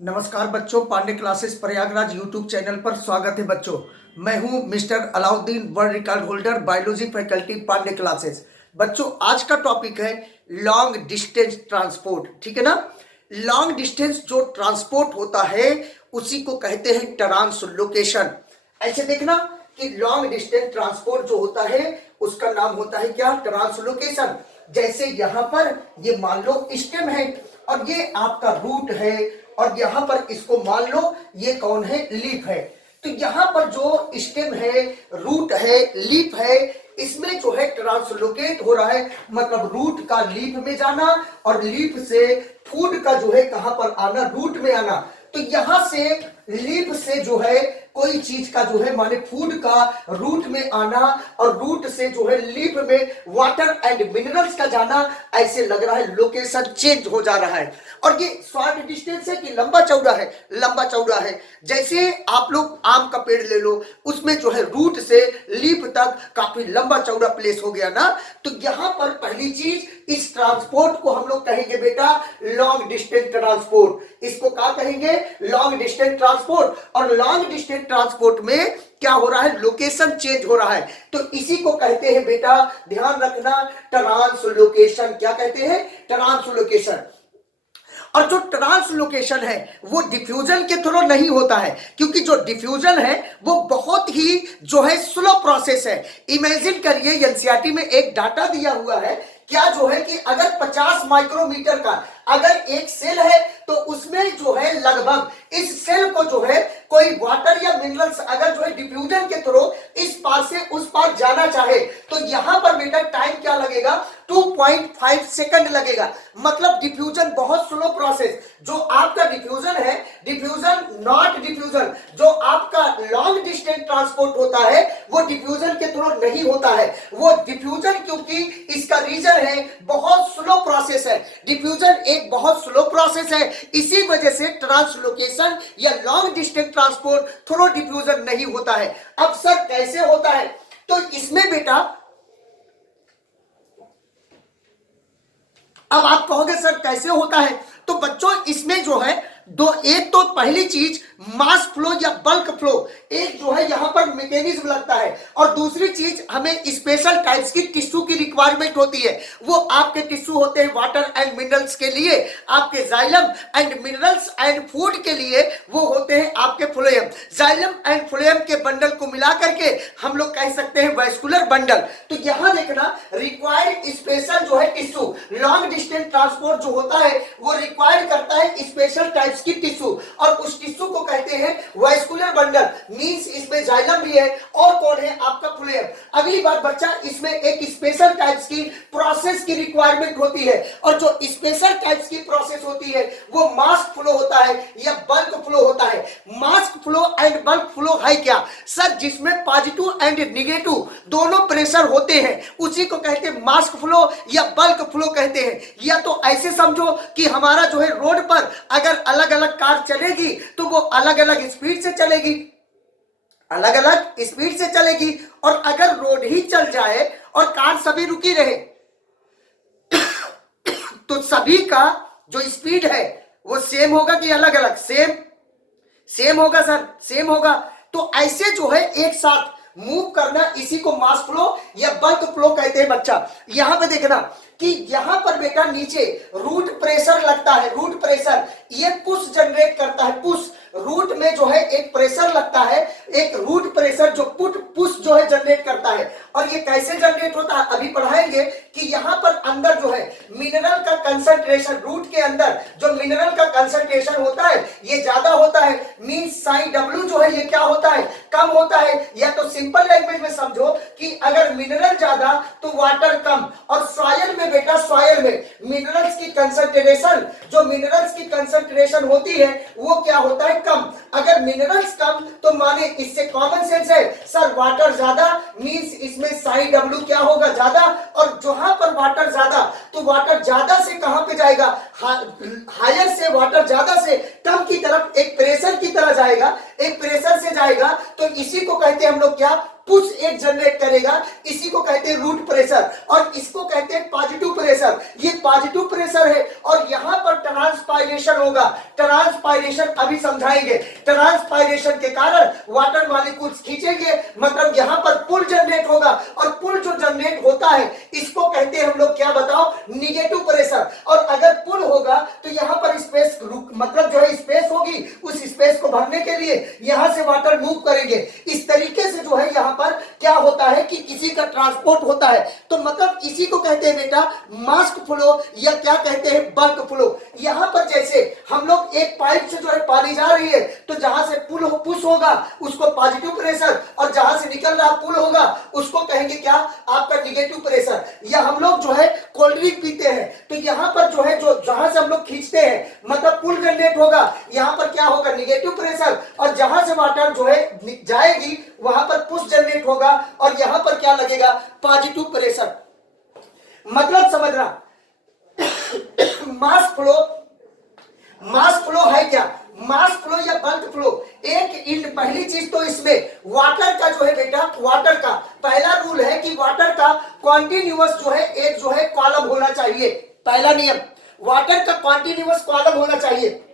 नमस्कार बच्चों, Pandey classes Prayagraj YouTube channel पर स्वागत है बच्चों। मैं हूं mister Alauddin, world record holder, biology faculty, Pandey classes. बच्चों, आज का टॉपिक है लॉन्ग डिस्टेंस ट्रांसपोर्ट। ठीक है ना। लॉन्ग डिस्टेंस जो ट्रांसपोर्ट होता है उसी को कहते हैं ट्रांसलोकेशन। ऐसे देखना कि लॉन्ग डिस्टेंस ट्रांसपोर्ट जो होता है उसका नाम होता है क्या? ट्रांसलोकेशन। जैसे यहां पर ये मान लो स्टेम है और ये आपका रूट है, और यहां पर इसको मान लो ये कौन है? लीफ है। तो यहां पर जो स्टेम है, रूट है, लीफ है, इसमें जो है ट्रांसलोकेट हो रहा है, मतलब रूट का लीफ में जाना और लीफ से फूड का जो है कहां पर आना? रूट में आना। तो यहां से लीफ से जो है कोई चीज का जो है माने फूड का रूट में आना, और रूट से जो है लीफ में वाटर एंड मिनरल्स का जाना, ऐसे लग रहा है लोकेशन चेंज हो जा रहा है। और ये शॉर्ट डिस्टेंस है कि लंबा चौड़ा है? लंबा चौड़ा है। जैसे आप लोग आम का पेड़ ले लो, उसमें जो है रूट से लीफ तक काफी लंबा चौड़ा प्लेस हो गया ना। तो यहां पर पहली चीज, इस ट्रांसपोर्ट को हम लोग कहेंगे बेटा लॉन्ग डिस्टेंस ट्रांसपोर्ट। इसको क्या कहेंगे? Long distance transport. और लॉन्ग डिस्टेंस ट्रांसपोर्ट में क्या हो रहा है? लोकेशन चेंज हो रहा है। तो इसी को कहते हैं बेटा, ध्यान रखना, ट्रांसलोकेशन। क्या कहते हैं? ट्रांसलोकेशन। और जो ट्रांसलोकेशन है वो डिफ्यूजन के थ्रू नहीं होता है, क्योंकि जो डिफ्यूजन है वो बहुत ही जो है स्लो प्रोसेस है। इमेजिन करिए, एनसीईआरटी में एक डाटा दिया हुआ है, क्या जो है कि अगर 50 माइक्रोमीटर का अगर एक सेल है तो उसमें जो है लगभग इस सेल को जो है कोई वाटर या मिनरल्स अगर जो है डिफ्यूजन के थ्रू इस पार से उस पार जाना चाहे तो यहां पर बेटा टाइम क्या लगेगा? 2.5 सेकंड लगेगा। मतलब डिफ्यूजन बहुत स्लो प्रोसेस। जो आपका डिफ्यूजन है, डिफ्यूजन नॉट डिफ्यूजन, जो आपका लॉन्ग डिस्टेंस ट्रांसपोर्ट होता है वो डिफ्यूजन के थ्रू नहीं होता है। वो डिफ्यूजन क्योंकि इसका रीजन है बहुत स्लो प्रोसेस है। डिफ्यूजन एक बहुत स्लो प्रोसेस है, इसी वजह से ट्रांसलोकेशन या long distance transport through diffusion नहीं होता है। अब सर कैसे होता है? तो इसमें बेटा अब आप कहोगे सर कैसे होता है? तो बच्चों इसमें जो है दो, एक तो पहली चीज मास फ्लो या बल्क फ्लो, एक जो है यहां पर मैकेनिज्म लगता है, और दूसरी चीज हमें स्पेशल टाइप्स की टिश्यू की रिक्वायरमेंट होती है। वो आपके टिश्यू होते हैं वाटर एंड मिनरल्स के लिए, आपके xylem and minerals and food के लिए वो होते हैं आपके फ्लोएम। जाइलम एंड फ्लोएम के बंडल को मिला करके हम लोग कह सकते हैं वैस्कुलर बंडल। तो यहां देखना, रिक्वायर्ड स्पेशल जो है टिश्यू, लॉन्ग डिस्टेंस ट्रांसपोर्ट जो होता है वो रिक्वायर करता है स्पेशल टाइप्स की टिश्यू, और उस टिश्यू को कहते हैं वैस्कुलर बंडल। मींस इसमें जाइलम भी है और कौन है? आपका फ्लोएम। अगली बात बच्चा, इसमें एक स्पेशल टाइप्स की प्रोसेस की रिक्वायरमेंट होती है, और जो स्पेशल टाइप्स की प्रोसेस होती है वो मास फ्लो होता है या बल्क फ्लो होता है। Mass flow and bulk flow है क्या सर? जिसमें पॉजिटिव एंड निगेटिव दोनों प्रेशर होते हैं उसी को कहते हैं मास फ्लो या बल्क फ्लो कहते हैं। या तो ऐसे समझो कि हमारा जो है रोड पर अगर अलग अलग कार चलेगी तो वो अलग अलग स्पीड से चलेगी, अलग अलग स्पीड से चलेगी। और अगर रोड ही चल जाए और कार सभी रुकी रहे तो सभी का जो स्पीड है वो सेम होगा कि अलग अलग? सेम, सेम होगा सर, सेम होगा। तो ऐसे जो है एक साथ मूव करना, इसी को मास फ्लो या बल्क फ्लो कहते हैं बच्चा। यहां पे देखना कि यहां पर बेटा नीचे रूट प्रेशर लगता है, रूट प्रेशर ये पुश जनरेट करता है, पुश। रूट में जो है एक प्रेशर लगता है, एक रूट प्रेशर जो पुश जो है जनरेट करता है। और ये कैसे जनरेट होता है अभी पढ़ाएंगे कि यहां पर अंदर जो है मिनरल का कंसंट्रेशन, रूट के अंदर जो मिनरल का कंसंट्रेशन होता है ये ज्यादा होता है। मींस साइन डब्ल्यू जो है ये क्या होता है? कम होता है। या तो सिंपल लैंग्वेज में समझो कि अगर मिनरल ज्यादा तो वाटर कम। और सॉइल में बेटा, सॉइल में मिनरल्स की कंसंट्रेशन, जो मिनरल्स की कंसंट्रेशन होती है वो क्या होता है? कम। अगर मिनरल्स कम तो माने इससे कॉमन सेंस है सर वाटर ज्यादा, मींस इसमें साइन डब्ल्यू क्या होगा? ज्यादा। और जहां पर वाटर ज्यादा तो वाटर ज्यादा से कहां पे जाएगा? हायर से, वाटर ज्यादा से कम की तरफ एक प्रेशर की तरह जाएगा। एक प्रेशर से जाएगा तो इसी को कहते हैं हम लोग क्या, पुश एक जनरेट करेगा, इसी को कहते हैं रूट प्रेशर और इसको कहते हैं पॉजिटिव प्रेशर। ये पॉजिटिव प्रेशर है और यहां पर ट्रांसपायरेशन होगा। ट्रांसपायरेशन अभी समझाएंगे। ट्रांसपायरेशन के कारण वाटर मॉलिक्यूल्स खींचेंगे, मतलब यहां पर पुल जनरेट होगा और पुल जो जनरेट होता है इसको कहते हैं हम लोग क्या बताओ, निगेटिव प्रेशर। और अगर पुल होगा तो यहां पर स्पेस, मतलब जो है स्पेस होगी, उस स्पेस को भरने के लिए यहां से वाटर मूव करेंगे। इस तरीके से जो है यहां पर क्या होता है कि किसी का ट्रांसपोर्ट होता है। तो मतलब इसी को कहते हैं बेटा मास फ्लो या क्या कहते हैं, बल्क फ्लो। यहां पर जैसे हम लोग एक पाइप से जो है पानी जा रही है तो जहां से पुश होगा उसको पॉजिटिव प्रेशर और जहां से निकल रहा पुल होगा उसको कहेंगे क्या, आपका निगेटिव प्रेशर। या हम लोग जो है कोल्ड ड्रिंक पीते हैं तो यहां पर जो है जो जहां से हम लोग खींचते हैं मतलब पुल जनरेट होगा, यहां पर क्या होगा, निगेटिव प्रेशर और जहां से वाटर जो है जाएगी वहां पर पुश जनरेट होगा और यहां पर क्या लगेगा, पॉजिटिव प्रेशर। मतलब समझना मास फ्लो, मास फ्लो है क्या, मास फ्लो या बल्क फ्लो। एक पहली चीज तो इसमें वाटर का जो है बेटा, वाटर का पहला रूल है कि वाटर का कॉन्टिन्यूअस जो है एक जो है कॉलम होना चाहिए। पहला नियम, वाटर का कॉन्टिन्यूअस कॉलम होना चाहिए।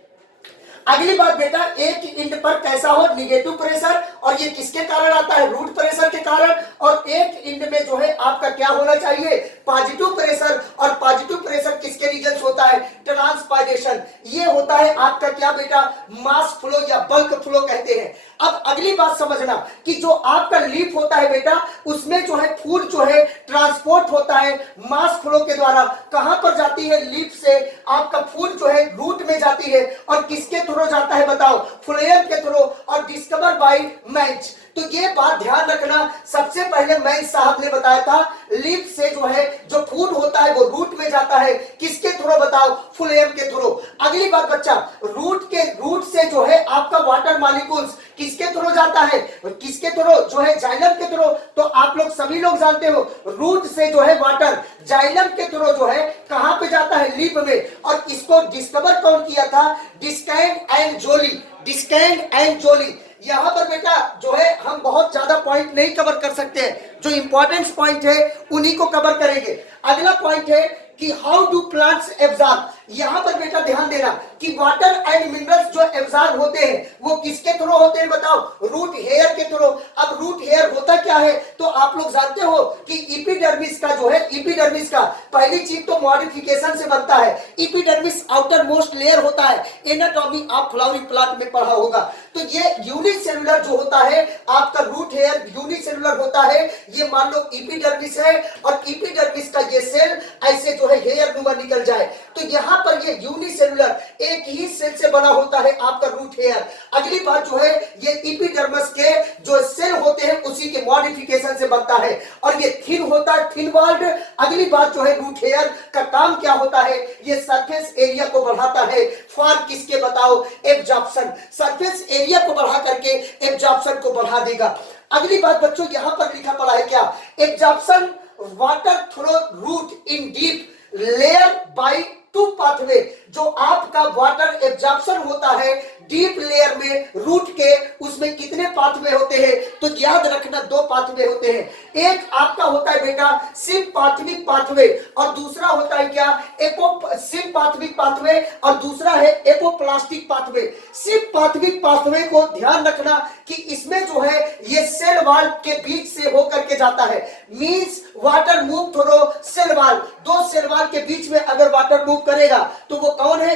अगली बात बेटा, एक इंड पर कैसा हो, निगेटिव प्रेशर, और ये किसके कारण आता है, रूट प्रेशर के कारण। और एक इंड में जो है आपका क्या होना चाहिए, पॉजिटिव प्रेशर। और पॉजिटिव प्रेशर किसके रीजन होता है, ट्रांसपायरेशन। ये होता है आपका क्या बेटा, मास फ्लो या बल्क फ्लो कहते हैं। अब अगली बात समझना कि जो आपका लीफ होता है बेटा, उसमें जो है फूड जो है ट्रांसपोर्ट होता है मास फ्लो के द्वारा। कहां पर जाती है, लीफ से आपका फूड जो है रूट में जाती है और किसके थ्रू जाता है बताओ, फ्लोएम के थ्रू और डिस्कवर बाय मैच। तो ये बात ध्यान रखना, सबसे पहले मैच साहब ने बताया था लीफ से जो है जो फूड होता है वो रूट में जाता है, किसके थ्रू बताओ, फ्लोएम के थ्रू। अगली बात बच्चा, रूट से जो है आपका वाटर मॉलिक्यूल्स किसके थ्रू जाता है, किसके थ्रू, जो है जाइलम के थ्रू। तो आप लोग सभी लोग जानते हो रूट से जो है वाटर जाइलम के थ्रू जो है कहां पे जाता है, लीफ में। और इसको डिस्कवर कौन किया था, डिस्कैंड एंड जोली, डिस्कैंड एंड जोली। यहां पर बेटा जो है हम बहुत ज्यादा पॉइंट नहीं कवर कर सकते हैं, जो इंपॉर्टेंट पॉइंट है उन्हीं को कवर करेंगे। अगला पॉइंट है कि हाउ डू प्लांट्स एब्जॉर्ब। यहां पर बेटा ध्यान देना कि वाटर एंड मिनरल्स जो एब्जॉर्ब होते हैं वो किसके थ्रू होते हैं बताओ, रूट हेयर के थ्रू। अब रूट हेयर होता क्या है, तो आप लोग जानते हो कि एपिडर्मिस का जो है, एपिडर्मिस का पहली चीज तो मॉडिफिकेशन से बनता है। एपिडर्मिस आउटर मोस्ट लेयर होता है, एनाटॉमी ऑफ फ्लावरिंग प्लांट में पढ़ा होगा। तो ये यूनिसेलुलर जो होता है आपका रूट हेयर यूनिसेलुलर होता है। ये मान लो एपिडर्मिस है और एपिडर्मिस का ये सेल ऐसे जो है हेयर नुमा निकल जाए, तो यहां पर ये यूनिसेलुलर एक ही सेल से बना होता है आपका रूट हेयर। अगली बात जो है ये एपिडर्मिस के जो सेल होते हैं उसी के मॉडिफिकेशन से बनता है और ये थिन होता है, थिन वॉल्ड। अगली बात जो है रूट हेयर का काम क्या होता है, ये सरफेस एरिया को बढ़ाता है फॉर किसके बताओ, एब्जॉर्प्शन। सरफेस एरिया को बढ़ा करके एब्जॉर्प्शन को बढ़ा देगा। अगली बात बच्चों यहां पर लिखा पड़ा है क्या, absorption water through root in deep layer by two pathway. जो आपका वाटर एब्जॉर्प्शन होता है डीप लेयर में रूट के, उसमें कितने पाथवे होते हैं, तो याद रखना दो पाथवे होते हैं। एक आपका होता है बेटा सिम्पाथमिक पाथवे और दूसरा होता है क्या, सिम्पाथमिक पाथवे और दूसरा है एपोप्लास्टिक पाथवे। सिम्पाथमिक पाथवे को ध्यान रखना कि इसमें जो है ये सेल वॉल के बीच से होकर के जाता है, means water move through cell wall. दो सेल वॉल के बीच में अगर वाटर मूव करेगा तो वो कौन है,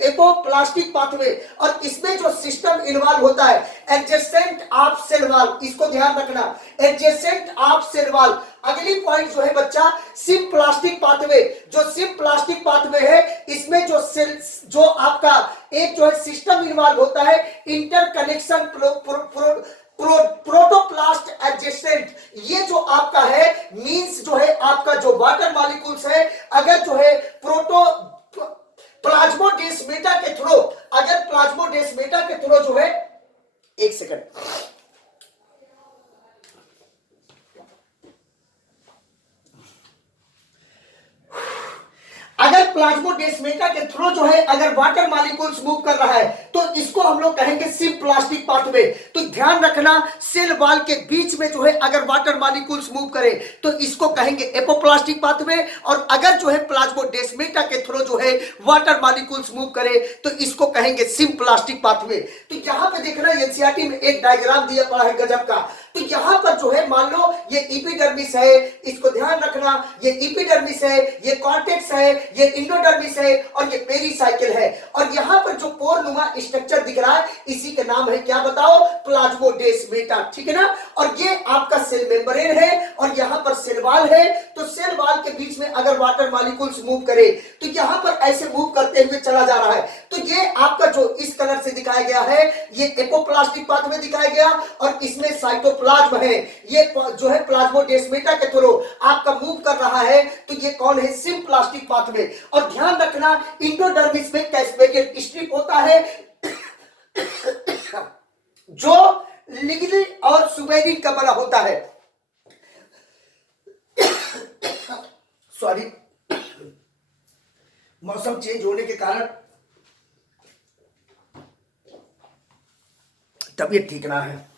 एपोप्लास्टिक पाथवे। और इसमें जो सिस्टम इन्वॉल्व होता है एडजेसेंट ऑफ सेल वॉल, इसको ध्यान रखना, एडजेसेंट ऑफ सेल वॉल। अगली पॉइंट जो है बच्चा सिम्प्लास्टिक पाथवे। जो सिम्प्लास्टिक पाथवे है इसमें जो सेल जो आपका एक जो है सिस्टम इन्वॉल्व होता है, इंटरकनेक्शन प्रोटोप्लास्ट एडजेसेंट। ये जो आपका है मींस जो है आपका जो वाटर मॉलिक्यूल्स है अगर जो है प्लाज्मोडेस्माटा के थ्रू, अगर प्लाज्मोडेस्माटा के थ्रू जो है, एक सेकंड, अगर प्लाज्मोडेस्माटा के थ्रू जो है अगर वाटर मॉलिक्यूल्स मूव कर रहा है तो तो इसको हम लोग कहेंगे सिम्प्लास्टिक पाथवे। तो ध्यान रखना, सेल वॉल के बीच में जो है अगर वाटर मॉलिक्यूल्स मूव करे तो इसको कहेंगे एपोप्लास्टिक पाथवे, और अगर जो है प्लाज्मोडेस्माटा के थ्रू जो है वाटर मॉलिक्यूल्स मूव करे तो इसको कहेंगे सिम्प्लास्टिक पाथवे। तो यहां पे देखना एनसीईआरटी में एक डायग्राम दिया पड़ा है गजब का। तो यहां पर जो है मान लो ये एपिडर्मिस है, इसको ध्यान रखना, ये एपिडर्मिस है, ये कॉर्टेक्स है, ये इंडोडर्मिस है और ये पेरीसाइकिल है, और यहां पर जो पोरनुमा स्ट्रक्चर दिख रहा है इसी का नाम है क्या बताओ, प्लाज्मोडेस्माटा, ठीक है ना। और ये आपका सेल मेम्ब्रेन है और यहां पर सेल वॉल है। तो सेल वॉल के बीच में अगर वाटर मॉलिक्यूल्स मूव करे तो यहां पर ऐसे मूव करते हुए चला जा रहा है। तो ये आपका जो इस कलर से दिखाया गया है ये एपोप्लास्टिक पाथवे दिखाया गया, और इसमें साइटोप्लाज्म है, ये जो है प्लाज्मोडेस्माटा के थ्रू आपका मूव कर रहा है। तो ये कौन है, सिम्प्लास्टिक पाथवे। और ध्यान रखना इंडोडर्मिस में कैस्पेडियल स्ट्रिप होता है जो लिग्निन और सुबेरिन का बना होता है। सॉरी, मौसम चेंज होने के कारण तबीयत ठीक ना है।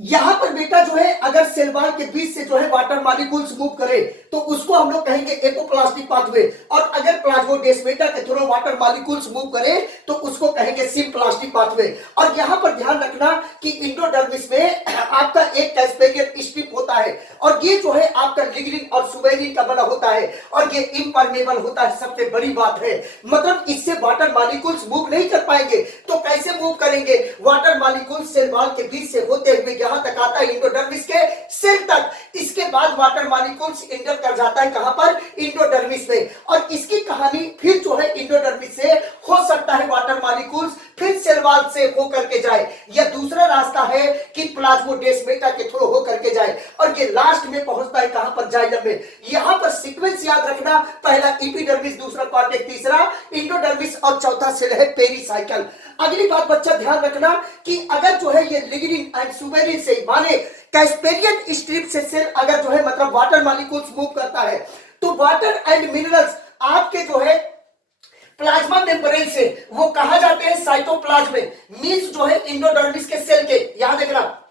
यहां पर बेटा जो है अगर सेल वॉल के बीच से जो है वाटर मॉलिक्यूल्स मूव करे तो उसको हम लोग कहेंगे एपोप्लास्टिक पाथवे, और अगर प्लाज्मोडेस्माटा के थ्रू वाटर मॉलिक्यूल्स मूव करे तो उसको कहेंगे सिम्प्लास्टिक पाथवे। और यहां पर ध्यान रखना कि इंडोडर्मिस में आपका एक कैस्पेडियल स्ट्रिप होता है, और ये जो है आपका लिग्निन और सुबेरिन का बना होता है, और ये इम्परमेबल होता है। सबसे बड़ी बात है मतलब इससे वाटर मॉलिक्यूल्स मूव नहीं कर पाएंगे। तो कैसे मूव करेंगे, वाटर मॉलिक्यूल्स सेल वॉल के बीच से होते हुए यहां तक आता है इंडोडर्मिस के सेल तक, इसके बाद वाटर मॉलिक्यूल्स इंटर कर जाता है कहां पर, इंडोडर्मिस में। और इसकी कहानी फिर जो है इंडोडर्मिस से हो सकता है वाटर मॉलिक्यूल्स फिर सेल वॉल से होकर के जाए, या दूसरा रास्ता है कि प्लाज्मोडेस्माटा के थ्रू होकर के जाए, और ये लास्ट में पहुंचता है कहां पर, जाइलम में। यहां पर सीक्वेंस याद रखना, पहला एपिडर्मिस, दूसरा कॉर्टेक्स, तीसरा इंडोडर्मिस और चौथा सेल है पेरीसाइकिल। अगली बात बच्चा ध्यान रखना कि अगर जो है ये लिग्निन एंड सुबेरिन से माने कैस्पेडियल स्ट्रिप से सेल अगर जो है मतलब वाटर मॉलिक्यूल्स मूव करता है तो वाटर एंड मिनरल्स आपके जो है प्लाज्मा मेम्ब्रेन से वो कहा जाते हैं साइटोप्लाज्म में, मींस जो है इंडोडर्मिस के सेल के। यहां देखना,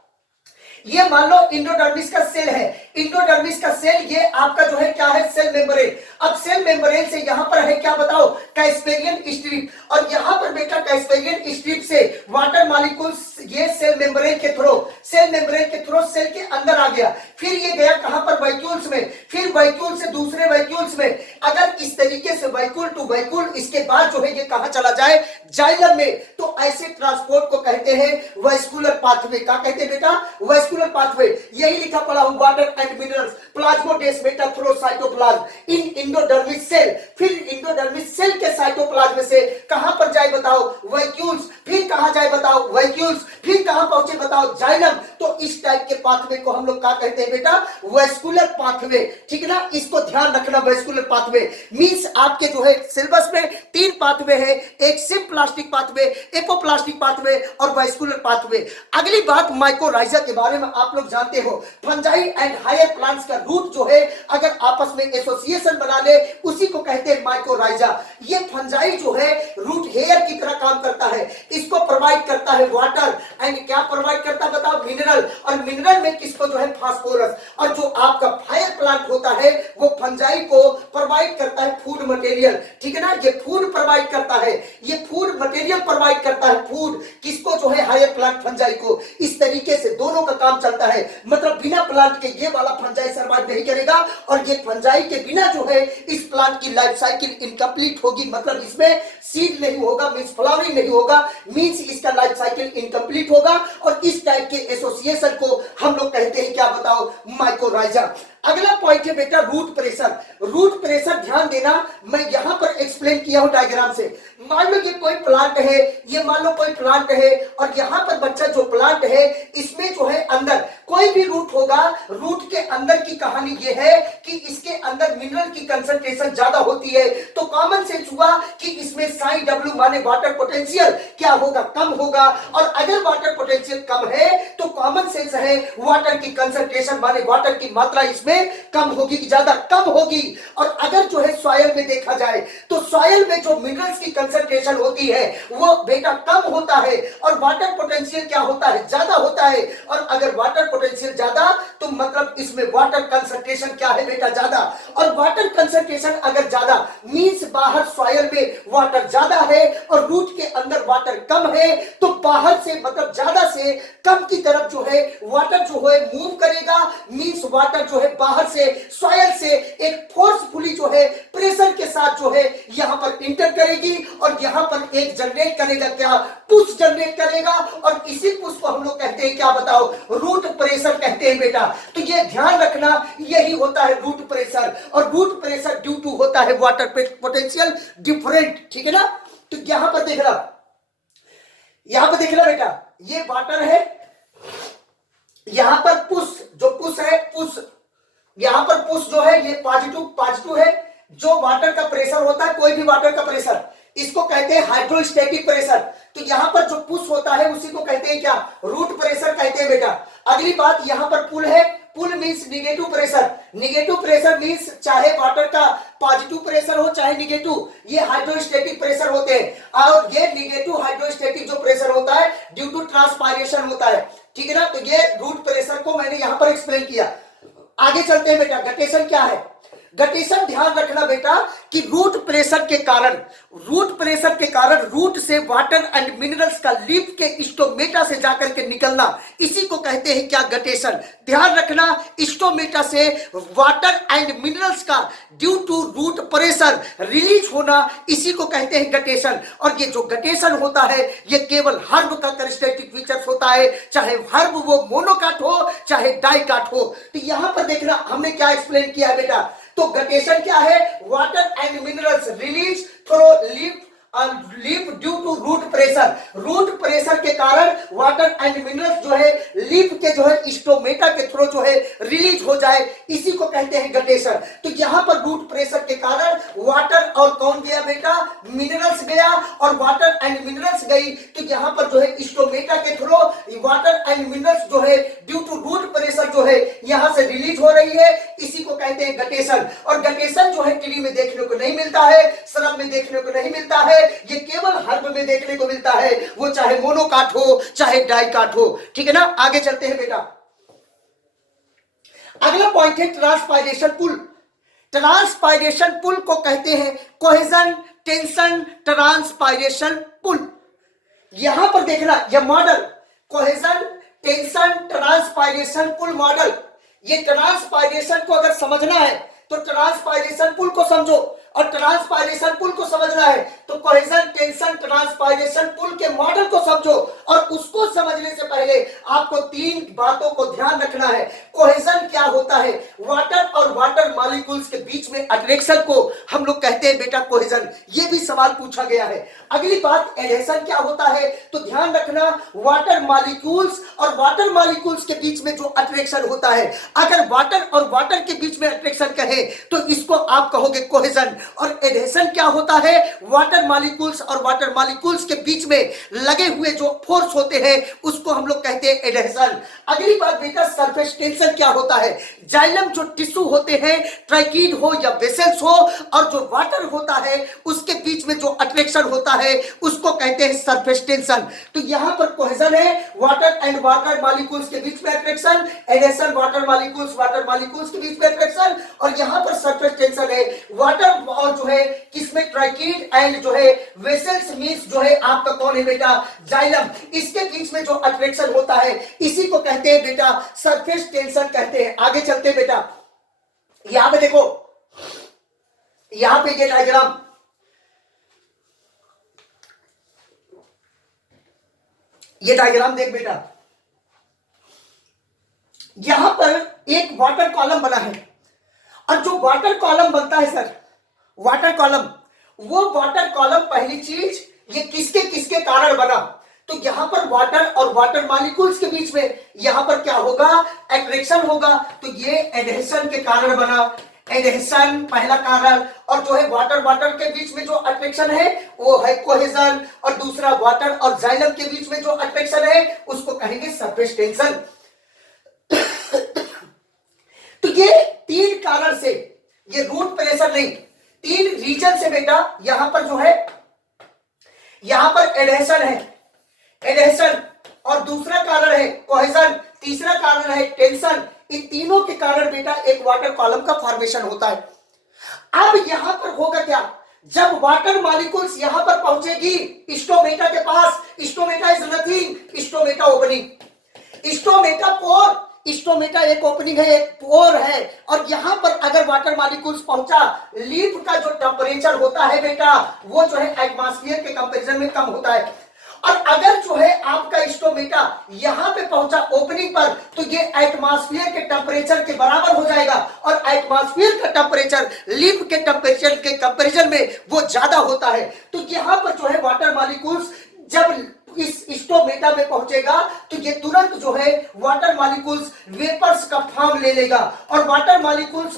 ये मान लो इंडोडर्मिस का सेल है, इंडोडर्मिस का सेल ये आपका जो है क्या है, सेल मेम्ब्रेन। अब सेल मेम्ब्रेन से यहां पर है क्या बताओ, कैस्पेडियल स्ट्रिप, और यहां पर बेटा कैस्पेडियल स्ट्रिप से वाटर मॉलिक्यूल्स ये सेल मेम्ब्रेन के थ्रू सेल के अंदर आ गया, फिर ये गया कहां पर, वैक्यूल्स में, फिर वैक्यूल से दूसरे वैक्यूल्स में। अगर इस तरीके से वैक्यूल टू वैक्यूल इसके बाद जो है ये कहां चला जाए, जाइलम में, तो ऐसे ट्रांसपोर्ट को कहते हैं वैस्कुलर पाथवे। क्या कहते हैं बेटा, वैस्कुलर पाथवे। यही लिखा पड़ा हूं, water and minerals plasmodesmata through cytoplasm in endodermis cell, फिर इंडोडर्मिस सेल के साइटोप्लाज्म से कहां पर जाए बताओ, वैक्यूल्स, फिर कहां जाए बताओ, वैक्यूल्स, फिर कहां पहुंचे बताओ, जाइलम। तो इस टाइप के पाथवे को हम लोग क्या कहते हैं बेटा, वैस्कुलर पाथवे, ठीक है ना। इसको ध्यान रखना, वैस्कुलर पाथवे मींस आपके जो है सिलेबस में 3 पाथवे है, एक सिम्प्लास्टिक पाथवे, एपोप्लास्टिक पाथवे और वैस्कुलर पाथवे। अगली बात माइकोराइजा के बारे में आप लोग जानते हो, फंजाई एंड हायर प्लांट्स का रूट जो है अगर आपस में एसोसिएशन बना ले उसी को कहते हैं माइकोराइजा। ये फंजाई जो है रूट हेयर की तरह काम करता है, इसको प्रोवाइड करता है वाटर एंड क्या प्रोवाइड करता है बताओ, मिनरल, और मिनरल में किसको जो है फास्फोरस। और जो आपका फायर प्लांट होता है वो फंजाई को प्रोवाइड करता है फूड मटेरियल, ठीक है ना। ये फूड प्रोवाइड करता है, ये फूड मटेरियल प्रोवाइड करता है, फूड किसको जो है, हायर प्लांट फंजाई को। इस तरीके से दोनों का काम चलता है, मतलब बिना प्लांट के ये वाला फंजाई सर्वाइव नहीं करेगा, और ये फंजाई के बिना जो है इस प्लांट की लाइफ साइकिल इनकम्प्लीट होगी, मतलब इसमें सीड नहीं होगा, मींस फ्लावरिंग नहीं होगा, मींस इसका लाइफ साइकिल इनकम्प्लीट होगा। और इस टाइप के एसोसिएशन को हम लोग कहते हैं क्या बताओ, माइकोराइजा। अगला पॉइंट है बेटा रूट प्रेशर। रूट प्रेशर ध्यान देना, मैं यहां पर एक्सप्लेन किया हूं डायग्राम से। मान लो ये कोई प्लांट है, ये मान लो कोई प्लांट है, और यहां पर बच्चा जो प्लांट है इसमें जो है अंदर कोई भी रूट होगा, रूट के अंदर की कहानी ये है कि इसके अंदर मिनरल की कंसंट्रेशन ज्यादा होती है। तो कॉमन सेंस हुआ कि इसमें साई डब्ल्यू माने वाटर पोटेंशियल क्या होगा, कम होगा। और अगर वाटर पोटेंशियल कम है तो कॉमन सेंस है वाटर की कंसंट्रेशन माने वाटर की मात्रा इसमें कम होगी कि ज्यादा, कम होगी। और अगर जो है सॉइल में देखा जाए तो सॉइल में जो मिनरल्स की कंसंट्रेशन होती है वो बेटा कम होता है, और वाटर पोटेंशियल क्या होता है, ज्यादा होता है। और अगर वाटर पोटेंशियल ज्यादा तो मतलब इसमें वाटर कंसंट्रेशन क्या है बेटा, ज्यादा। और वाटर कंसंट्रेशन अगर ज्यादा मींस बाहर सॉइल में वाटर ज्यादा है और रूट के अंदर वाटर कम है, तो बाहर से मतलब ज्यादा से कम की तरफ जो है वाटर जो है मूव करेगा। मींस वाटर जो है बाहर से सॉइल से एक फोर्सफुली जो है प्रेशर के साथ जो है यहां पर इंटर करेगी और यहां पर एक जनरेट करेगा, क्या, पुश जनरेट करेगा। और इसी पुश को हम लोग कहते हैं क्या, बताओ, रूट प्रेशर कहते हैं बेटा। तो ये ध्यान रखना, यही होता है रूट प्रेशर। और रूट प्रेशर ड्यू टू होता है वाटर पोटेंशियल डिफरेंट, ठीक है ना। तो यहां पर देखना बेटा, ये वाटर है, यहां पर पुश, जो पुश है, पुश यहां पर पुश जो है ये पॉजिटिव है। जो वाटर का प्रेशर होता है, कोई भी वाटर का प्रेशर, इसको कहते हैं हाइड्रोस्टैटिक प्रेशर। तो यहां पर जो पुश होता है उसी को कहते हैं क्या, रूट प्रेशर कहते हैं बेटा। अगली बात, यहां पर पुल है, pull means negative pressure. Negative pressure means चाहे वाटर का पॉजिटिव प्रेशर हो चाहे निगेटिव, ये हाइड्रोस्टैटिक प्रेशर होते हैं। और ये निगेटिव हाइड्रोस्टैटिक जो प्रेशर होता है ड्यू टू ट्रांसपायरेशन होता है, ठीक है ना। तो ये रूट प्रेशर को मैंने यहां पर एक्सप्लेन किया। आगे चलते हैं बेटा, गटेशन क्या है। गटेशन ध्यान रखना बेटा कि रूट प्रेशर के कारण रूट से वाटर एंड मिनरल्स का लीफ के स्टोमेटा से जाकर के निकलना, इसी को कहते हैं क्या, गटेशन। ध्यान रखना, स्टोमेटा से वाटर एंड मिनरल्स का due to root pressure release होना, इसी को कहते हैं गटेशन। और ये जो गटेशन होता है ये केवल हर्ब का कैरेक्टरिस्टिक फीचर्स होता है, चाहे हर्ब वो मोनोकाट हो चाहे डाइकाट हो। तो यहां पर देखना हमने क्या एक्सप्लेन किया है बेटा। तो गटेशन क्या है, water and minerals release through leaf due to root pressure. Root pressure के कारण वाटर एंड मिनरल्स जो है लीफ के जो है स्टोमेटा के थ्रू जो है रिलीज हो जाए, इसी को कहते हैं गटेशन। तो यहां पर रूट प्रेशर के कारण वाटर और कौन गया बेटा, मिनरल्स गया और वाटर एंड मिनरल्स गई। तो यहां पर जो है स्टोमेटा के थ्रू वाटर एंड मिनरल्स जो है ड्यू टू रूट प्रेशर जो है यहां से रिलीज हो रही है, इसी को कहते हैं गटेशन। और गटेशन जो है ट्री में देखने को नहीं मिलता है, श्रब में देखने को नहीं मिलता है, ये केवल हर्ब में देखने को मिलता है, वो चाहे मोनोकाट हो चाहे डाइकाट हो, ठीक है ना। आगे चलते हैं बेटा, अगला पॉइंट है ट्रांसपायरेशन पुल। ट्रांसपायरेशन पुल को कहते हैं कोहेजन टेंशन ट्रांसपायरेशन पुल। यहां पर देखना, यह मॉडल कोहेजन टेंशन ट्रांसपायरेशन पुल मॉडल, ये ट्रांसपायरेशन को अगर समझना है तो ट्रांसपायरेशन पुल को समझो, और ट्रांसपायरेशन पुल को समझना है तो कोहेजन टेंशन ट्रांसपायरेशन पुल के मॉडल को समझो। और उसको समझने से पहले आपको तीन बातों को ध्यान रखना है। कोहेजन क्या होता है, वाटर और वाटर मॉलिक्यूल्स के बीच में अट्रैक्शन को हम लोग कहते हैं बेटा कोहेजन, ये भी सवाल पूछा गया है। अगली बात, एडहेशन क्या होता है, तो ध्यान रखना वाटर मॉलिक्यूल्स और वाटर मॉलिक्यूल्स के बीच में जो अट्रैक्शन होता है, अगर वाटर और वाटर के बीच में अट्रैक्शन कहे तो इसको आप कहोगे कोहेजन। और एडहेशन क्या होता है, वाटर मॉलिक्यूल्स और वाटर मॉलिक्यूल्स के बीच में लगे हुए जो फोर्स होते हैं उसको हम लोग कहते हैं एडहेशन। अगली बात बेटा, सरफेस टेंशन क्या होता है। जाइलम जो टिश्यू होते हैं, ट्राइकीड हो या वेसल्स हो, और जो वाटर होता है उसके बीच में जो अट्रैक्शन होता है उसको कहते हैं सरफेस टेंशन। तो यहां पर कोहेजन है वाटर एंड वाटर मॉलिक्यूल्स के बीच में अट्रैक्शन, एडहेशन वाटर मॉलिक्यूल्स के बीच में अट्रैक्शन, और यहां पर सरफेस टेंशन है वाटर और जो है किसमें, ट्राइकीड एंड जो है वेसल्स मींस जो है आपका कौन है बेटा, जाइलम, इसके बीच में जो अट्रैक्शन होता है इसी को कहते हैं बेटा सरफेस टेंशन कहते हैं। आगे चलते हैं बेटा, यहां पे देखो, यहां पे ये डायग्राम, ये डायग्राम देख बेटा, यहां पर एक वाटर कॉलम बना है, और जो वाटर कॉलम बनता है सर, वाटर कॉलम, वो वाटर कॉलम पहली चीज ये किसके किसके कारण बना, तो यहां पर वाटर और वाटर मॉलिक्यूल्स के बीच में यहां पर क्या होगा, अट्रैक्शन होगा। तो ये एडहेशन के कारण बना, एडहेशन पहला कारण, और जो है वाटर वाटर के बीच में जो अट्रैक्शन है वो है कोहेजन, और दूसरा वाटर और जाइलम के बीच में जो अट्रैक्शन है उसको कहेंगे सरफेस टेंशन। तो ये तीन कारण से, ये रूट प्रेशर नहीं, तीन रीजन से बेटा यहां पर जो है यहां पर एडहेशन है, एडहेशन, और दूसरा कारण है कोहेशन, तीसरा कारण है टेंशन। इन तीनों के कारण बेटा एक वाटर कॉलम का फॉर्मेशन होता है। अब यहां पर होगा क्या, जब वाटर मॉलिक्यूल्स यहां पर पहुंचेगी स्टोमेटा के पास, stomata is nothing, stomata opening, stomata pore, stomata एक ओपनिंग है, एक पोर है, और यहां पर अगर वाटर मॉलिक्यूल्स पहुंचा, लीफ का जो टेम्परेचर होता है बेटा वो जो है एटमॉस्फेयर के कंपैरिजन में कम होता है। और अगर जो है आपका स्टोमेटा यहां पे पहुंचा ओपनिंग पर, तो ये एटमॉस्फेयर के टेम्परेचर के बराबर हो जाएगा, और एटमॉस्फेयर का टेम्परेचर लीफ के टेम्परेचर के कंपैरिजन में वो ज्यादा होता है। तो यहां पर जो है वाटर मॉलिक्यूल्स जब इस स्टोमेटा में पहुंचेगा तो ये तुरंत जो है वाटर मॉलिक्यूल्स वेपर्स का फॉर्म ले लेगा, और वाटर मॉलिक्यूल्स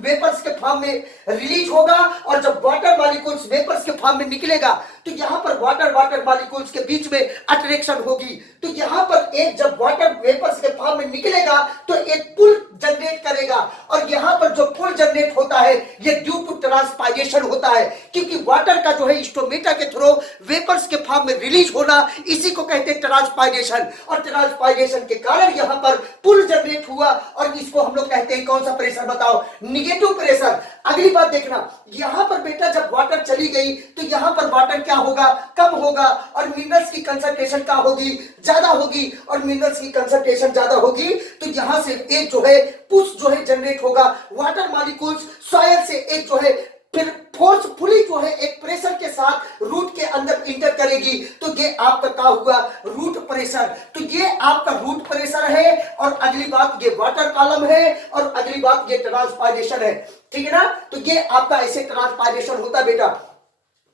वेपर्स के फॉर्म में रिलीज होगा, और जब वाटर मॉलिक्यूल्स वेपर्स के फॉर्म में निकलेगा तो यहां पर वाटर मॉलिक्यूल्स के बीच में अट्रैक्शन होगी। तो यहां पर एक जब वाटर वेपर्स के फॉर्म में निकलेगा तो एक पुल जनरेट करेगा, और यहां पर जो पुल जनरेट होता है ये ड्यू टू ट्रांसपायरेशन होता है, क्योंकि वाटर का जो है स्टोमेटा के थ्रू वेपर्स के फॉर्म में रिलीज होना, इसी को कहते हैं ट्रांसपायरेशन। और ट्रांसपायरेशन के कारण यहां पर पुल जनरेट हुआ, और इसको हम लोग कहते हैं कौन सा प्रेशर बताओ, निगेटिव प्रेशर। अगली बात देखना, यहां पर बेटा जब वाटर चली गई तो यहां पर वाटर क्या होगा, कम होगा, और मिनरल्स की कंसंट्रेशन क्या होगी, ज्यादा होगी, और मिनरल्स की कंसंट्रेशन ज्यादा होगी तो यहां से एक जो है पुश जो है जनरेट होगा, वाटर मॉलिक्यूल्स सॉइल से एक जो है फिर फोर्सफुली जो है एक प्रेशर के साथ रूट के अंदर इंटर करेगी, तो ये आपका क्या हुआ, रूट प्रेशर। तो ये आपका रूट प्रेशर है, और अगली बात ये वाटर कॉलम है, और अगली बात ये ट्रांसपायरेशन है, ठीक है ना। तो ये आपका ऐसे ट्रांसपायरेशन होता है बेटा।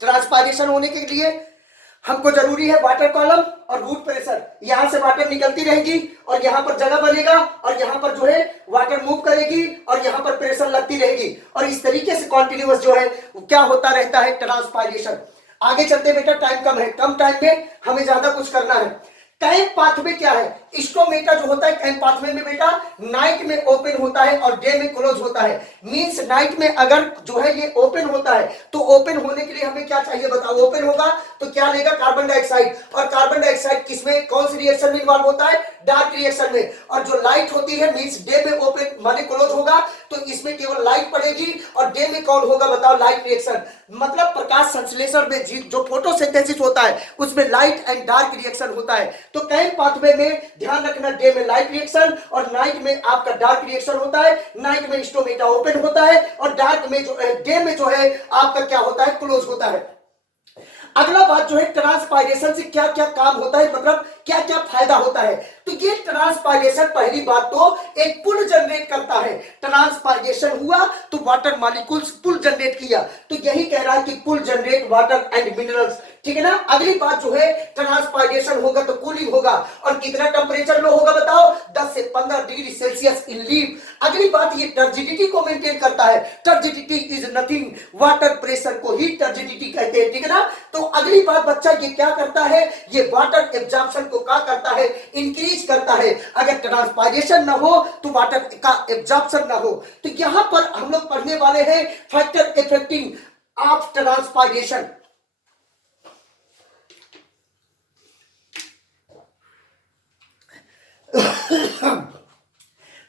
ट्रांसपायरेशन होने के लिए हमको जरूरी है वाटर कॉलम और रूट प्रेशर, यहां से वाटर निकलती रहेगी और यहां पर जगह बनेगा, और यहां पर जो है वाटर मूव करेगी, और यहां पर प्रेशर लगती रहेगी, और इस तरीके से कॉन्टिन्यूअस जो है क्या होता रहता है, ट्रांसपायरेशन। आगे चलते बेटा, टाइम कम है, कम टाइम में हमें ज्यादा कुछ करना है। टाइम पाथवे क्या है, स्टोमेटा जो होता है टाइम पाथवे में बेटा नाइट में ओपन होता है और डे में क्लोज होता है। मींस नाइट में अगर जो है ये ओपन होता है तो ओपन होने के लिए हमें क्या चाहिए बताओ, ओपन होगा तो क्या लेगा, कार्बन डाइऑक्साइड, और कार्बन डाइऑक्साइड किसमें, कौन सी रिएक्शन में इन्वॉल्व होता है, डार्क रिएक्शन में। और जो लाइट होती है मींस डे में ओपन माने क्लोज होगा तो इसमें केवल लाइट पड़ेगी, और डे में कौन होगा बताओ, लाइट रिएक्शन। मतलब प्रकाश संश्लेषण में जो फोटोसिंथेसिस होता है उसमें लाइट एंड डार्क रिएक्शन होता है। तो टाइम पाथवे में ध्यान रखना, डे में लाइट रिएक्शन और नाइट में आपका डार्क रिएक्शन होता है। नाइट में स्टोमेटा ओपन होता है, और डार्क में जो डे में जो है आपका क्या होता है, क्लोज होता है। अगला बात जो है ट्रांसपायरेशन से क्या क्या काम होता है, मतलब क्या क्या फायदा होता है। तो ये ट्रांसपायरेशन पहली बात तो एक पुल जनरेट करता है। ट्रांसपायरेशन हुआ तो वाटर मॉलिक्यूल्स पुल जनरेट किया, तो यही कह रहा है कि पुल जनरेट वाटर एंड मिनरल्स, ठीक है ना। अगली बात जो है ट्रांसपायरेशन होगा तो कूलिंग होगा, और कितना टेंपरेचर लो होगा बताओ, 10 से 15 डिग्री सेल्सियस इन लीफ। अगली बात ये टर्जिडिटी को मेंटेन करता है। Turgidity is nothing, water pressure को ही टर्जिडिटी कहते हैं, ठीक है ना। तो अगली बात बच्चा ये क्या करता है, ये वाटर एब्जॉर्प्शन को क्या करता है, इंक्रीज करता है। अगर ट्रांसपायरेशन ना हो तो वाटर का एब्जॉर्प्शन ना हो। तो यहां पर हम लोग पढ़ने वाले हैं factor affecting of transpiration.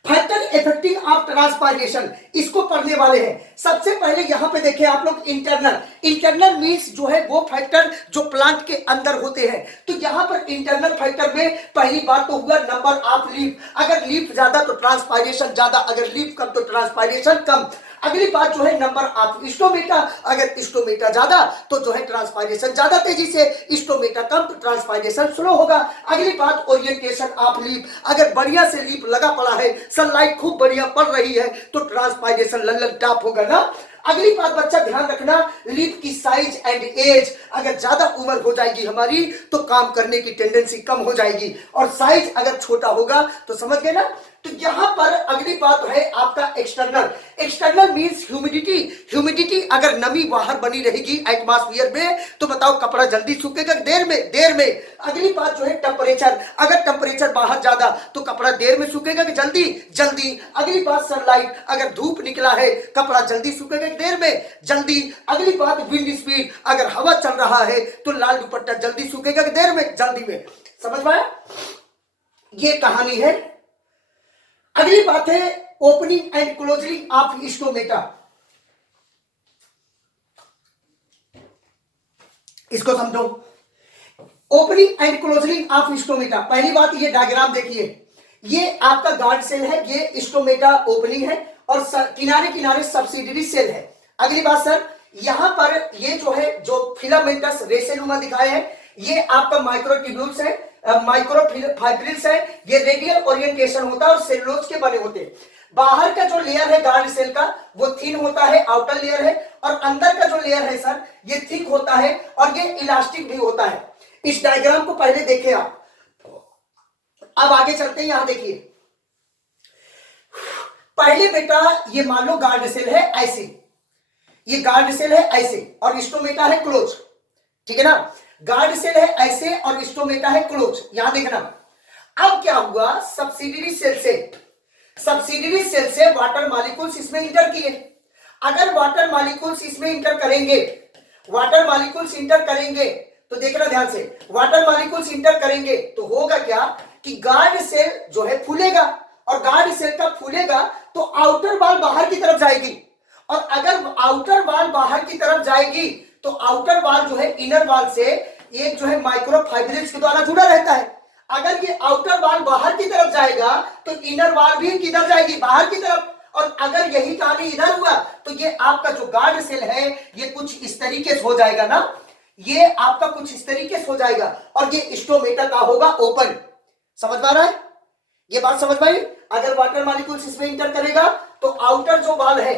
Factor affecting of transpiration, इसको पढ़ने वाले हैं। सबसे पहले यहां पे देखें आप लोग इंटरनल। इंटरनल मींस जो है वो फैक्टर जो प्लांट के अंदर होते हैं। तो यहां पर इंटरनल फैक्टर में पहली बात तो हुआ नंबर ऑफ लीफ, अगर लीफ ज्यादा तो ट्रांसपायरेशन ज्यादा, अगर लीफ कम तो ट्रांसपायरेशन कम। अगली बात जो है नंबर ऑफ स्टोमेटा, अगर स्टोमेटा ज्यादा तो जो है ट्रांसपायरेशन ज्यादा तेजी से, स्टोमेटा कम तो ट्रांसपायरेशन स्लो होगा। अगली बात ओरिएंटेशन ऑफ लीफ, अगर बढ़िया से लीफ लगा पड़ा है, सनलाइट खूब बढ़िया पड़ रही है तो ट्रांसपायरेशन लल्लन टाप होगा ना। अगली बात बच्चा ध्यान रखना, लीफ की साइज एंड एज, अगर ज्यादा उम्र हो जाएगी हमारी तो काम करने की टेंडेंसी कम हो जाएगी, और साइज अगर छोटा होगा तो समझ गए ना। तो यहां पर अगली बात है आपका external. External means humidity. Humidity अगर नमी बाहर बनी रहेगी एटमॉस्फेयर में तो बताओ कपड़ा जल्दी सूखेगा देर में। अगली बात जो है टेम्परेचर, अगर टेम्परेचर बाहर ज्यादा तो कपड़ा देर में सूखेगा कि जल्दी। अगली बात सनलाइट, अगर धूप निकला है कपड़ा जल्दी सूखेगा देर में, जल्दी। अगली बात विंड स्पीड, अगर हवा चल रहा है तो लाल दुपट्टा जल्दी सूखेगा कि देर में, जल्दी में। समझ में आया? ये कहानी है। अगली बात है opening and closing of stomata. इसको समझो, opening and closing of stomata. पहली बात, ये डायग्राम देखिए, ये आपका गार्ड सेल है, ये स्टोमेटा ओपनिंग है और किनारे किनारे सब्सिडरी सेल है। अगली बात सर, यहां पर ये जो है, जो फिलामेंटस रेसेलुमा दिखाए हैं, ये आपका माइक्रोट्यूब्यूल्स है, माइक्रोफाइब्रिल्स है। ये रेडियल ओरिएंटेशन होता है और सेलुलोज के बने होते हैं। बाहर का जो लेयर है गार्ड सेल का वो थिन होता है, आउटर लेयर है, और अंदर का जो लेयर है सर ये थिक होता है और ये इलास्टिक भी होता है। इस डायग्राम को पहले देखें आप। अब आगे चलते हैं, यहां देखिए, पहले बेटा ये मान लो गार्ड सेल है ऐसे, ये गार्ड सेल है ऐसे और स्टोमेटा है क्लोज, ठीक है ना। गार्ड सेल है ऐसे और स्टोमेटा है क्लोज, यहां देखना। अब क्या हुआ, सब्सिडियरी सेल से वाटर मॉलिक्यूल्स इसमें इंटर किए। अगर वाटर मॉलिक्यूल्स इसमें इंटर करेंगे, वाटर मॉलिक्यूल्स इंटर करेंगे तो देखना ध्यान से, वाटर मॉलिक्यूल्स इंटर करेंगे तो होगा क्या कि गार्ड सेल जो है फूलेगा, और गार्ड सेल का फूलेगा तो आउटर वॉल बाहर की तरफ जाएगी, और अगर आउटर वॉल बाहर की तरफ जाएगी तो आउटर वॉल जो है इनर वॉल से एक जो है माइक्रोफाइब्रिल्स के द्वारा जुड़ा रहता है। अगर ये आउटर वॉल बाहर की तरफ जाएगा तो इनर वॉल भी किधर जाएगी, बाहर की तरफ। और अगर यही कहानी इधर हुआ तो ये आपका जो गार्ड सेल है ये कुछ इस तरीके से हो जाएगा ना, ये आपका कुछ इस तरीके से हो जाएगा, और ये स्टोमेटा का होगा ओपन। समझ में आ रहा है ये बात? समझ में आई? अगर वाटर मॉलिक्यूल्स इसमें इंटर करेगा तो आउटर जो वॉल है,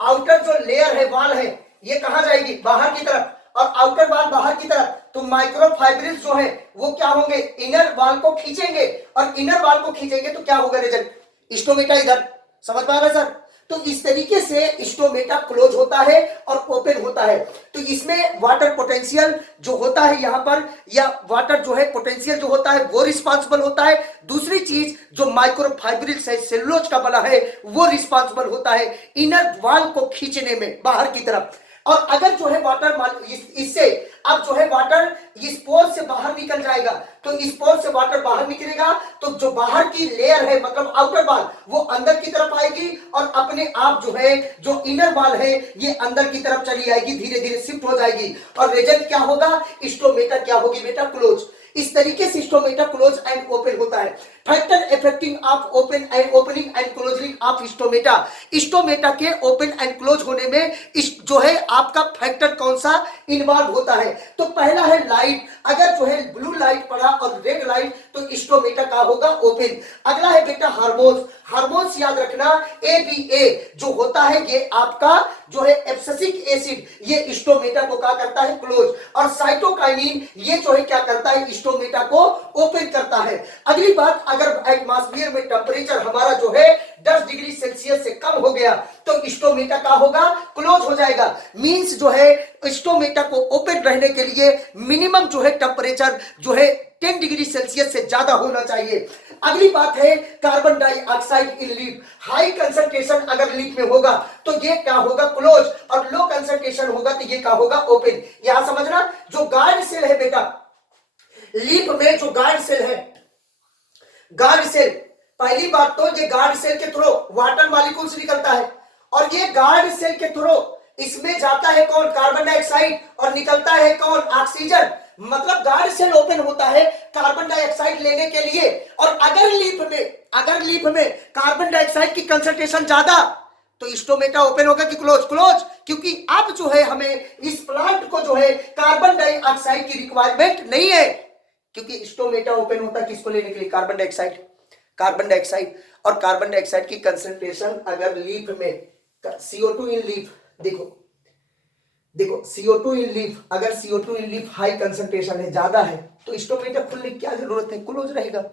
आउटर जो लेयर है, वॉल है, ये कहां जाएगी, बाहर की तरफ, और आउटर वॉल बाहर की तरफ। तो माइक्रोफाइब्रिल्स जो है वो क्या होंगे, इनर वॉल को खींचेंगे, और इनर वॉल को खींचेंगे तो क्या होगा रिजल्ट, स्टोमेटा इधर। समझ में आ रहा है सर? तो इस तरीके से स्टोमेटा क्लोज होता है और ओपन होता है। तो इसमें वाटर पोटेंशियल जो होता है यहां पर, या वाटर जो है पोटेंशियल जो होता है वो रिस्पांसिबल होता है। दूसरी चीज जो माइक्रोफाइब्रिल्स है, सेलुलोज का बना है, वो रिस्पांसिबल होता है इनर वॉल को खींचने में बाहर की तरफ। और अगर जो है वाटर इससे अब जो है वाटर इस पोर से बाहर निकल जाएगा, तो इस पोर से वाटर बाहर निकलेगा तो जो बाहर की लेयर है मतलब आउटर वॉल वो अंदर की तरफ आएगी, और अपने आप जो है जो इनर वॉल है ये अंदर की तरफ चली आएगी, धीरे धीरे शिफ्ट हो जाएगी, और रिजल्ट क्या होगा, स्टोमेटा क्या होगी बेटा, क्लोज। इस तरीके से स्टोमेटा क्लोज एंड ओपन होता है। Factor affecting of opening and closing of stomata. Stomata के ओपन एंड क्लोज होने में जो है आपका फैक्टर कौन सा इन्वॉल्व होता है? तो पहला है लाइट, अगर जो है ब्लू लाइट पड़ा और रेड लाइट तो स्टोमेटा का होगा ओपन। अगला है बेटा हार्मोन्स। हार्मोन्स याद रखना, ABA जो होता है ये आपका जो है एब्सिसिक एसिड, ये स्टोमेटा को क्या करता है, क्लोज। और साइटोकाइनिन ये जो है क्या करता है, स्टोमेटा को ओपन करता है। अगली बात, अगर एटमॉस्फेयर में टेंपरेचर हमारा जो है 10 डिग्री सेल्सियस से कम हो गया तो स्टोमेटा का होगा, क्लोज हो जाएगा। मींस जो है स्टोमेटा को ओपन रहने के लिए मिनिमम जो है टेंपरेचर जो है 10 डिग्री सेल्सियस से ज्यादा होना चाहिए। अगली बात है carbon dioxide in leaf. High concentration अगर लीफ में होगा तो ये क्या होगा, क्लोज, और लो कंसंट्रेशन होगा तो ये क्या होगा, ओपन। यहां समझना, जो गार्ड सेल है बेटा, लीफ में जो गार्ड सेल है, गार्ड सेल, पहली बात तो ये गार्ड सेल के थ्रू वाटर मॉलिक्यूल्स निकलता है, और ये गार्ड सेल के थ्रू इसमें जाता है कौन, कार्बन डाइऑक्साइड, और निकलता है कौन, ऑक्सीजन। मतलब गार्ड सेल ओपन होता है कार्बन डाइऑक्साइड लेने के लिए, और अगर लीफ में कार्बन डाइऑक्साइड की कंसंट्रेशन ज्यादा तो स्टोमेटा ओपन होगा कि क्लोज, क्लोज। क्योंकि अब जो है हमें इस प्लांट को जो है कार्बन डाइऑक्साइड की रिक्वायरमेंट नहीं है, क्योंकि स्टोमेटा ओपन होता है किसको लेने के लिए, कार्बन डाइऑक्साइड। और कार्बन डाइऑक्साइड की कंसंट्रेशन अगर लीफ में CO2 इन लीफ, देखो CO2 इन लीफ, अगर CO2 इन लीफ हाई कंसंट्रेशन है, ज्यादा है, तो स्टोमेटा खुलने की क्या जरूरत है, क्लोज रहेगा।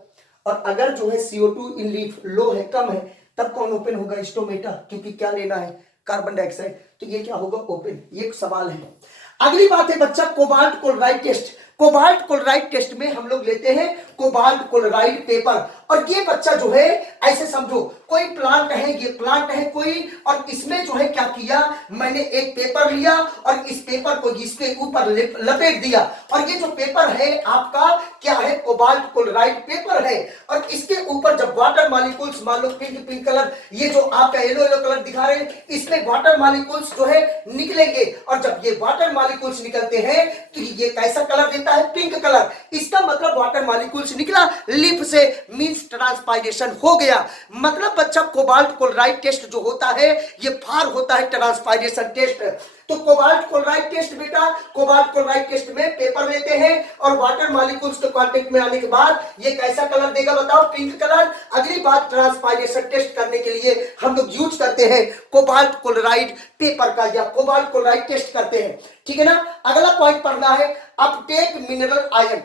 और अगर जो है CO2 इन लीफ लो है, कम है, तब कौन ओपन होगा, स्टोमेटा, क्योंकि क्या लेना है, कार्बन डाइऑक्साइड। तो ये क्या होगा, ओपन। ये एक सवाल है। अगली बात है बच्चा cobalt chloride test. Cobalt chloride test में हम लोग लेते हैं कोबाल्ट क्लोराइड पेपर। और ये बच्चा जो है ऐसे समझो कोई प्लांट है, ये प्लांट है कोई, और इसमें जो है क्या किया, मैंने एक पेपर लिया और इस पेपर को इसके ऊपर लपेट दिया, और ये जो पेपर है आपका क्या है, कोबाल्ट क्लोराइड पेपर है। और इसके ऊपर जब वाटर मॉलिक्यूल्स, मान लो पिंक कलर, ये जो आपका येलो कलर दिखा रहे हैं, इसमें वाटर मॉलिक्यूल्स जो है निकलेंगे, और जब ये वाटर मॉलिक्यूल्स निकलते हैं तो ये कैसा कलर देता है, पिंक कलर। इसका मतलब वाटर मॉलिक्यूल्स निकला लिप से, मींस ट्रांसपायरेशन हो गया। मतलब बच्चा कोबाल्ट क्लोराइड टेस्ट जो होता है ये फार होता है ट्रांसपायरेशन टेस्ट। तो कोबाल्ट क्लोराइड टेस्ट बेटा, कोबाल्ट क्लोराइड टेस्ट में पेपर लेते हैं और वाटर मॉलिक्यूल्स के कांटेक्ट में आने के बाद ये कैसा कलर देगा बताओ, पिंक कलर। अगली बात, ट्रांसपायरेशन टेस्ट करने के लिए हम लोग यूज करते हैं कोबाल्ट क्लोराइड पेपर का, या कोबाल्ट क्लोराइड टेस्ट करते हैं, ठीक है ना। अगला पॉइंट पढ़ना है Uptake mineral ion.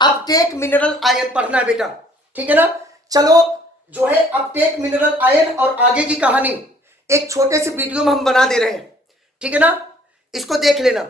Uptake mineral ion पढ़ना है बेटा, ठीक है ना। चलो जो है अपटेक मिनरल आयन और आगे की कहानी एक छोटे से वीडियो में हम बना दे रहे हैं, ठीक है ना, इसको देख लेना।